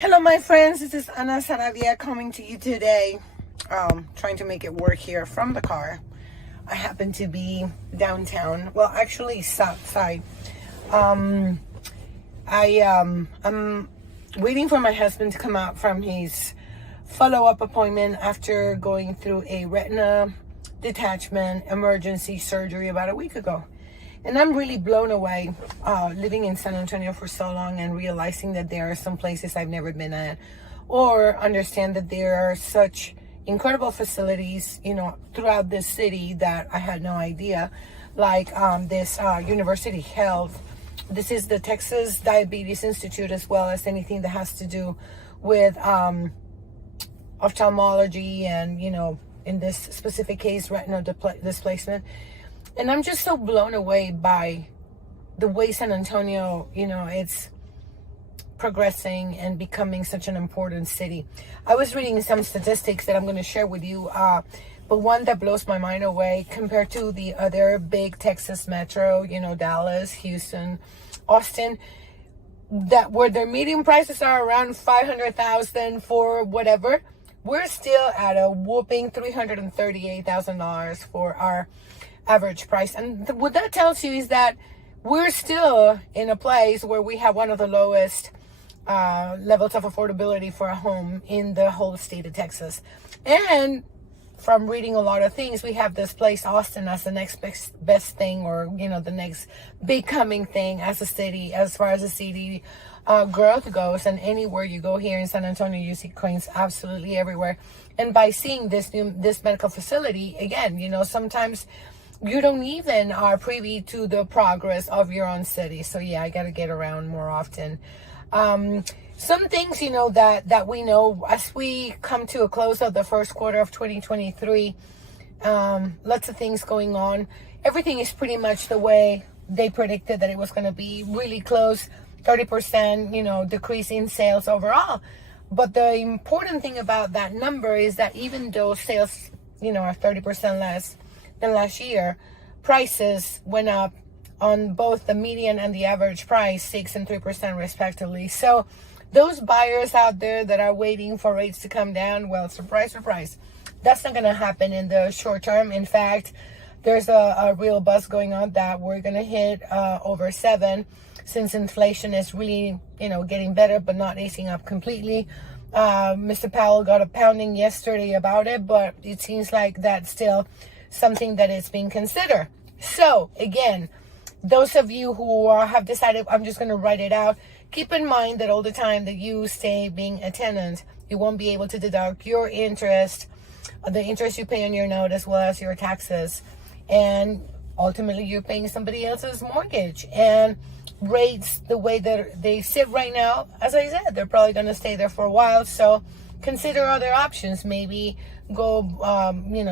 Hello my friends, this is Ana Sarabia coming to you today. Trying to make it work here from the car. I happen to be downtown, well actually south side. I'm waiting for my husband to come out from his follow-up appointment after going through a retina detachment emergency surgery about a week ago. And I'm really blown away living in San Antonio for so long and realizing that there are some places I've never been at, or understand that there are such incredible facilities, throughout this city that I had no idea, like this University Health. This is the Texas Diabetes Institute, as well as anything that has to do with ophthalmology and, in this specific case, retinal displacement. And I'm just so blown away by the way San Antonio, it's progressing and becoming such an important city. I was reading some statistics that I'm going to share with you, but one that blows my mind away compared to the other big Texas metro, Dallas, Houston, Austin, that where their median prices are around $500,000 for whatever, we're still at a whooping $338,000 for our average price. And what that tells you is that we're still in a place where we have one of the lowest levels of affordability for a home in the whole state of Texas. And from reading a lot of things, we have this place, Austin, as the next best thing, or the next big coming thing as a city, as far as the city growth goes. And anywhere you go here in San Antonio, you see cranes absolutely everywhere. And by seeing this medical facility, again, sometimes you don't even are privy to the progress of your own city. So yeah, I got to get around more often. Some things, that we know as we come to a close of the first quarter of 2023, lots of things going on. Everything is pretty much the way they predicted that it was going to be, really close, 30%, decrease in sales overall. But the important thing about that number is that even though sales, are 30% less than last year, prices went up on both the median and the average price, 6 and 3% respectively. So those buyers out there that are waiting for rates to come down, well, surprise, surprise, that's not going to happen in the short term. In fact, there's a real buzz going on that we're going to hit over 7, since inflation is really, getting better, but not easing up completely. Mr. Powell got a pounding yesterday about it, but it seems like that's still something that is being considered. So again, those of you who have decided, I'm just going to write it out, keep in mind that all the time that you stay being a tenant, you won't be able to deduct your interest, the interest you pay on your note, as well as your taxes, and ultimately you're paying somebody else's mortgage. And rates, the way that they sit right now, as I said, they're probably going to stay there for a while. So consider other options. Maybe go,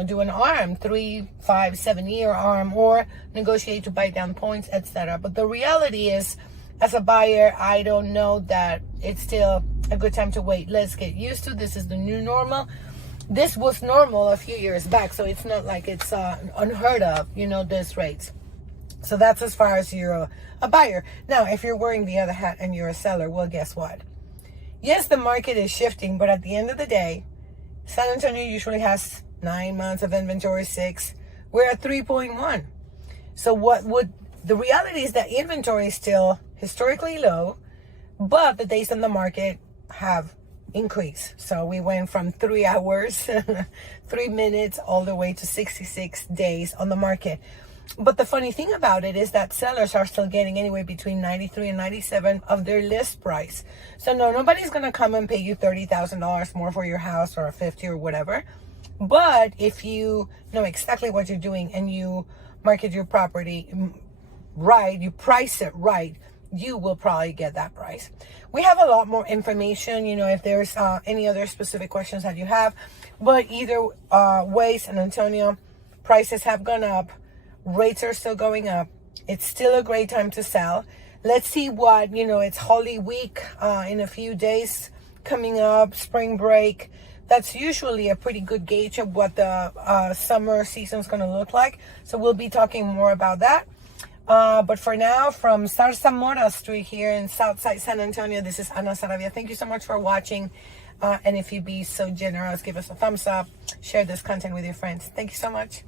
do an ARM, 3, 5, 7-year ARM, or negotiate to buy down points, etc. But the reality is, as a buyer, I don't know that it's still a good time to wait. Let's get used to this. Is the new normal. This was normal a few years back, so it's not like it's unheard of, this rates. So that's as far as you're a buyer. Now, if you're wearing the other hat and you're a seller, well, guess what? Yes, the market is shifting, but at the end of the day, San Antonio usually has 9 months of inventory, 6. We're at 3.1. So the reality is that inventory is still historically low, but the days on the market have increased. So we went from 3 hours, 3 minutes, all the way to 66 days on the market. But the funny thing about it is that sellers are still getting anywhere between 93 and 97 of their list price. So no, nobody's going to come and pay you $30,000 more for your house, or $50 or whatever. But if you know exactly what you're doing and you market your property right, you price it right, you will probably get that price. We have a lot more information, if there's any other specific questions that you have. But either way, San Antonio, prices have gone up. Rates are still going up. It's still a great time to sell. Let's see what, it's Holy Week in a few days coming up, spring break. That's usually a pretty good gauge of what the summer season is going to look like. So we'll be talking more about that. But for now, from Sarabia Street here in Southside San Antonio, this is Ana Sarabia. Thank you so much for watching. And if you'd be so generous, give us a thumbs up, share this content with your friends. Thank you so much.